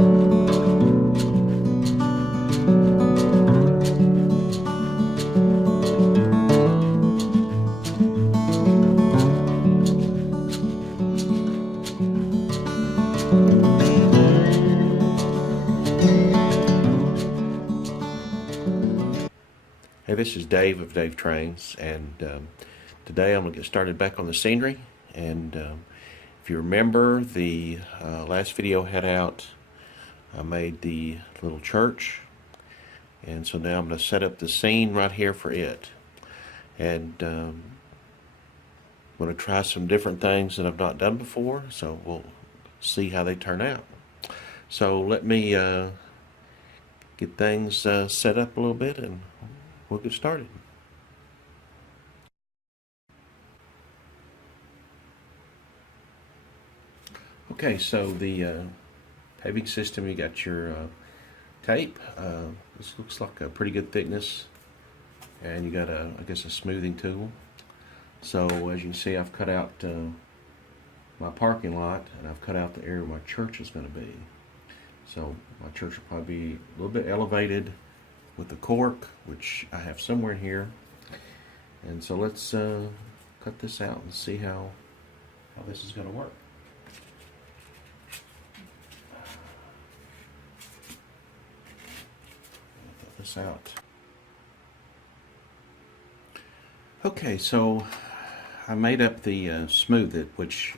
Hey, this is Dave of Dave Trains, and today I'm going to get started back on the scenery. And if you remember, the last video I had out, I made the little church, and so now I'm going to set up the scene right here for it. And I'm going to try some different things that I've not done before, so we'll see how they turn out. So let me get things set up a little bit, and we'll get started. Okay, so the paving system, you got your tape. This looks like a pretty good thickness, and you got I guess a smoothing tool. So as you can see, I've cut out my parking lot, and I've cut out the area where my church is going to be. So my church will probably be a little bit elevated with the cork, which I have somewhere in here. And so let's cut this out and see how this is going to work. Cut this out. Okay, so I made up the Smooth It, which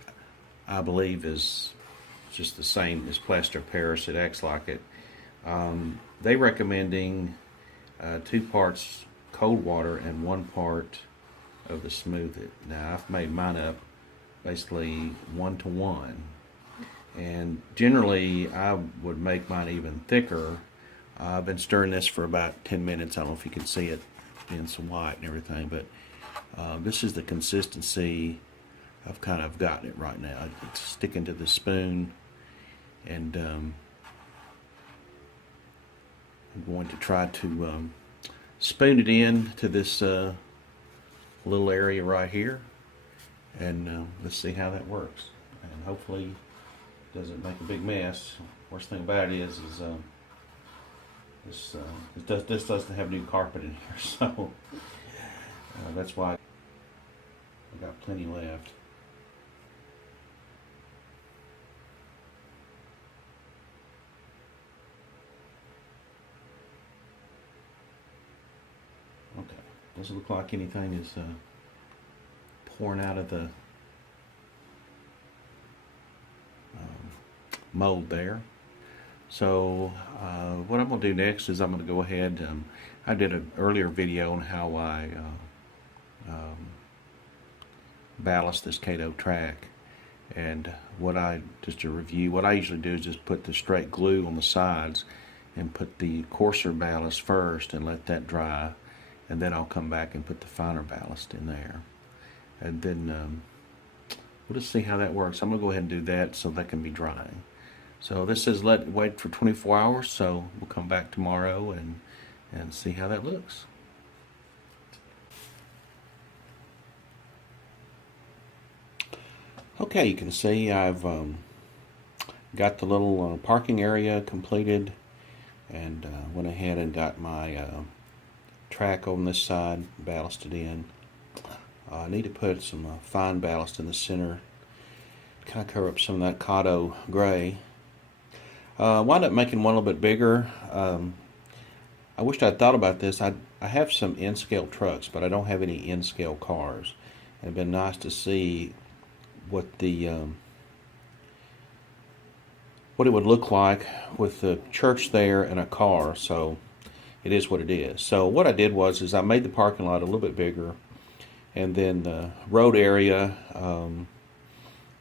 I believe is just the same as plaster of Paris. It acts like it. They recommending 2 parts cold water and 1 part of the Smooth It. Now I've made mine up basically 1-to-1, and generally I would make mine even thicker. I've been stirring this for about 10 minutes. I don't know if you can see it being some white and everything, but this is the consistency I've kind of gotten it right now. It's sticking to the spoon, and I'm going to try to spoon it in to this little area right here, and let's see how that works. And hopefully it doesn't make a big mess. Worst thing about it is this doesn't have new carpet in here, so that's why I got plenty left. Okay, doesn't look like anything is pouring out of the mold there. So what I'm going to do next is I'm going to go ahead. I did an earlier video on how I ballast this Kato track, and just a review, what I usually do is just put the straight glue on the sides and put the coarser ballast first and let that dry, and then I'll come back and put the finer ballast in there, and then we'll just see how that works. I'm going to go ahead and do that so that can be drying. So this says wait for 24 hours, so we'll come back tomorrow and see how that looks. Okay, you can see I've got the little parking area completed, and went ahead and got my track on this side ballasted in. I need to put some fine ballast in the center, kind of cover up some of that Kato gray. Wound up making one a little bit bigger. I wished I'd thought about this. I have some N-scale trucks, but I don't have any N-scale cars. It'd been nice to see what what it would look like with the church there and a car. So it is what it is. So what I did was I made the parking lot a little bit bigger, and then the road area,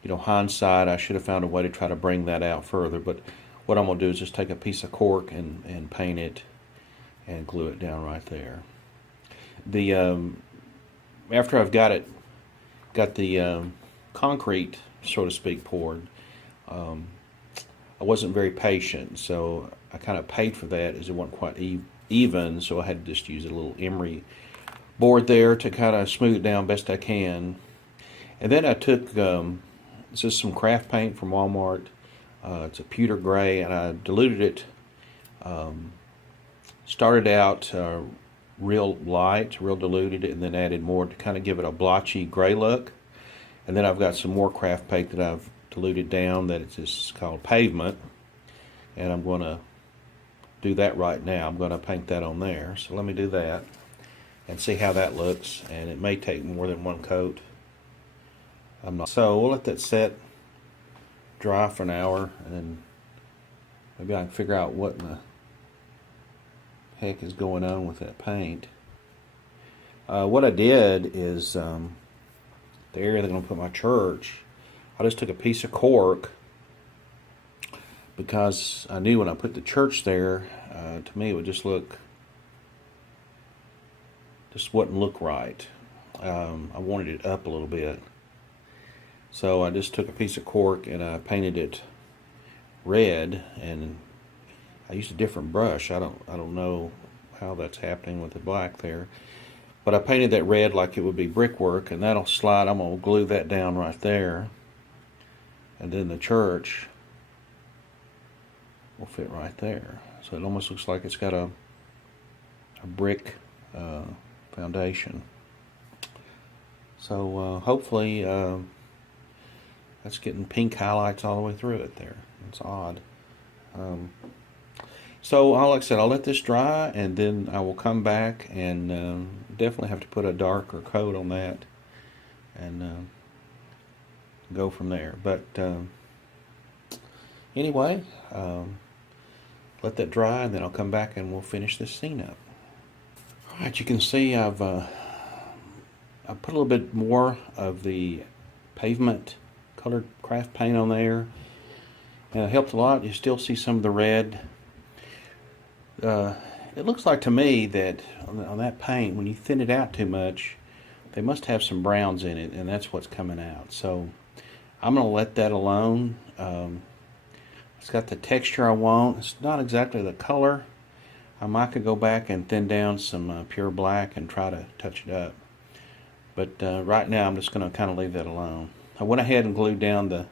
hindsight, I should have found a way to try to bring that out further, but what I'm going to do is just take a piece of cork and paint it and glue it down right there. After I've got the concrete, so to speak, poured, I wasn't very patient, so I kind of paid for that, as it wasn't quite even, so I had to just use a little emery board there to kind of smooth it down best I can. And then I took just some craft paint from Walmart, It's a pewter gray, and I diluted it. Started out real light, real diluted, and then added more to kind of give it a blotchy gray look. And then I've got some more craft paint that I've diluted down that is called Pavement, and I'm going to do that right now. I'm going to paint that on there. So let me do that and see how that looks, and it may take more than one coat. I'm not. So we'll let that set dry for an hour, and then maybe I can figure out what in the heck is going on with that paint. What I did is the area they're going to put my church, I just took a piece of cork because I knew when I put the church there, to me it would just wouldn't look right. I wanted it up a little bit. So I just took a piece of cork and I painted it red, and I used a different brush. I don't know how that's happening with the black there. But I painted that red like it would be brickwork, and that'll slide. I'm going to glue that down right there. And then the church will fit right there. So it almost looks like it's got a brick foundation. So hopefully that's getting pink highlights all the way through it there. It's odd. So like I said, I'll let this dry, and then I will come back and definitely have to put a darker coat on that and go from there. But anyway, let that dry, and then I'll come back and we'll finish this scene up. Alright, you can see I put a little bit more of the Pavement colored craft paint on there, and it helped a lot. You still see some of the red. It looks like to me that on that paint, when you thin it out too much, they must have some browns in it, and that's what's coming out. So I'm going to let that alone. It's got the texture I want. It's not exactly the color. I might could go back and thin down some pure black and try to touch it up. But right now I'm just going to kind of leave that alone. I went ahead and glued down the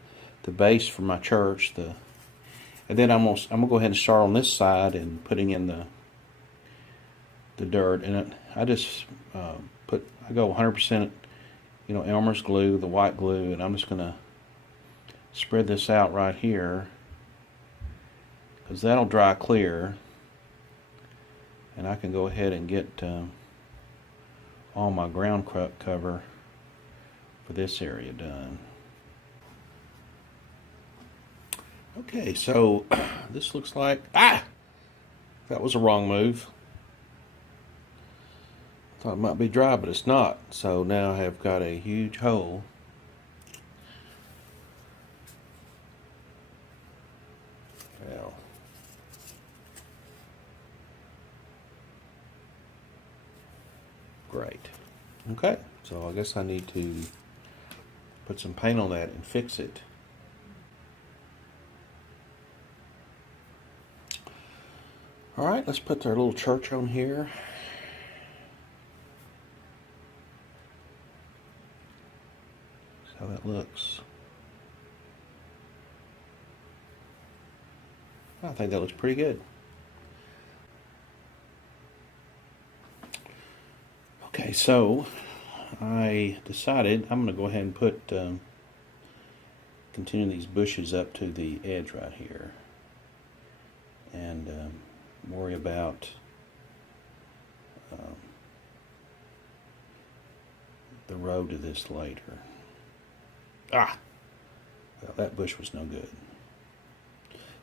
base for my church, and then I'm gonna go ahead and start on this side and putting in the dirt. And I just I go 100%, Elmer's glue, the white glue, and I'm just gonna spread this out right here because that'll dry clear, and I can go ahead and get all my ground cover for this area done. Okay, so this looks like, that was a wrong move. Thought it might be dry, but it's not. So now I have got a huge hole. Well, great. Okay, so I guess I need to put some paint on that and fix it. Alright, let's put their little church on here. See how that looks. I think that looks pretty good. Okay, so I decided I'm going to go ahead and put continue these bushes up to the edge right here, and worry about the road to this later. Well, that bush was no good.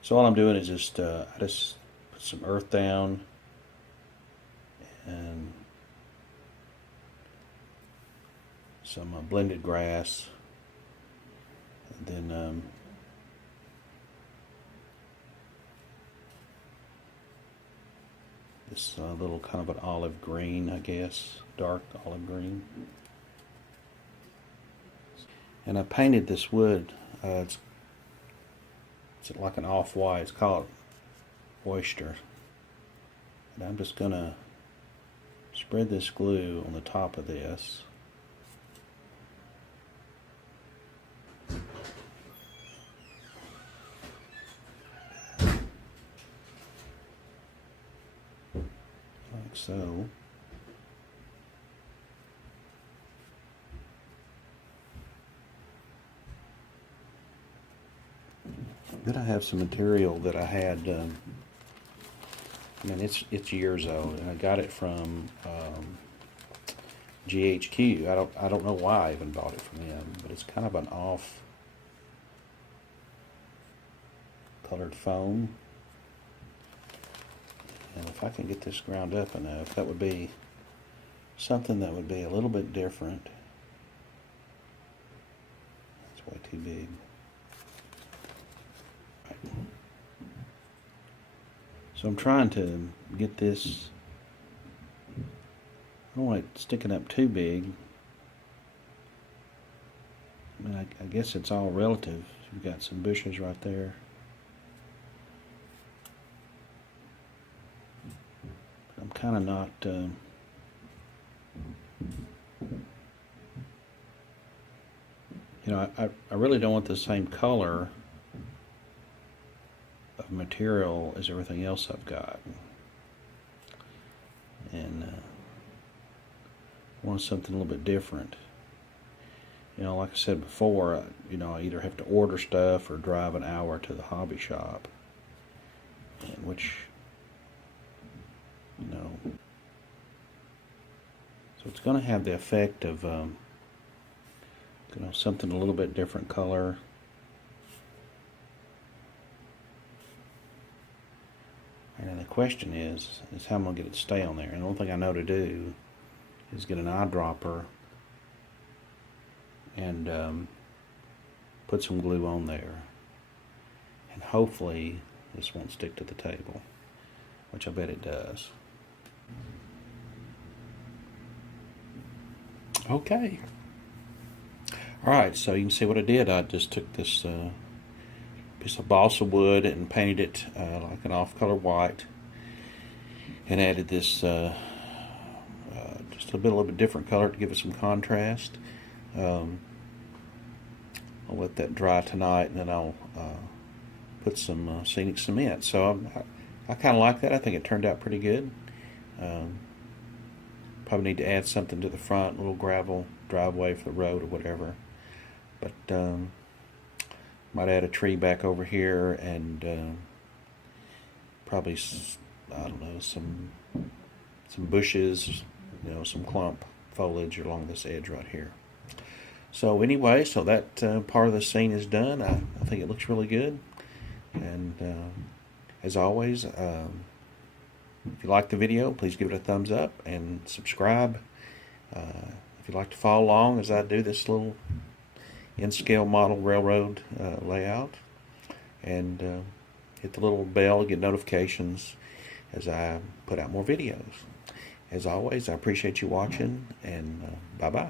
So all I'm doing is just I just put some earth down and some blended grass, and then this little kind of an olive green, I guess, dark olive green. And I painted this wood. It's like an off-white. It's called oyster. And I'm just going to spread this glue on the top of this. so. Then I have some material that I had. I mean, it's years old, and I got it from GHQ. I don't know why I even bought it from them, but it's kind of an off colored foam. And if I can get this ground up enough, that would be something that would be a little bit different. It's way too big. Right. So I'm trying to get this, I don't want it sticking up too big. I mean, I guess it's all relative. You've got some bushes right there. I'm kind of not, you know, I really don't want the same color of material as everything else I've got. And I want something a little bit different. You know, like I said before, you know, I either have to order stuff or drive an hour to the hobby shop, and which, you know, so it's going to have the effect of, you know, something a little bit different color. And then the question is how I'm going to get it to stay on there. And the only thing I know to do is get an eyedropper and put some glue on there. And hopefully this won't stick to the table, which I bet it does. Okay. Alright, so you can see what I did. I just took this piece of balsa wood and painted it like an off-color white, and added this just a little bit different color to give it some contrast. I'll let that dry tonight, and then I'll put some scenic cement. So I kind of like that. I think it turned out pretty good. Probably need to add something to the front, a little gravel driveway for the road or whatever. But might add a tree back over here, and probably, I don't know, some bushes, you know, some clump foliage along this edge right here. So anyway, so that part of the scene is done. I think it looks really good. And as always, if you like the video, please give it a thumbs up and subscribe. If you'd like to follow along as I do this little in-scale model railroad layout, and hit the little bell to get notifications as I put out more videos. As always, I appreciate you watching, and bye-bye.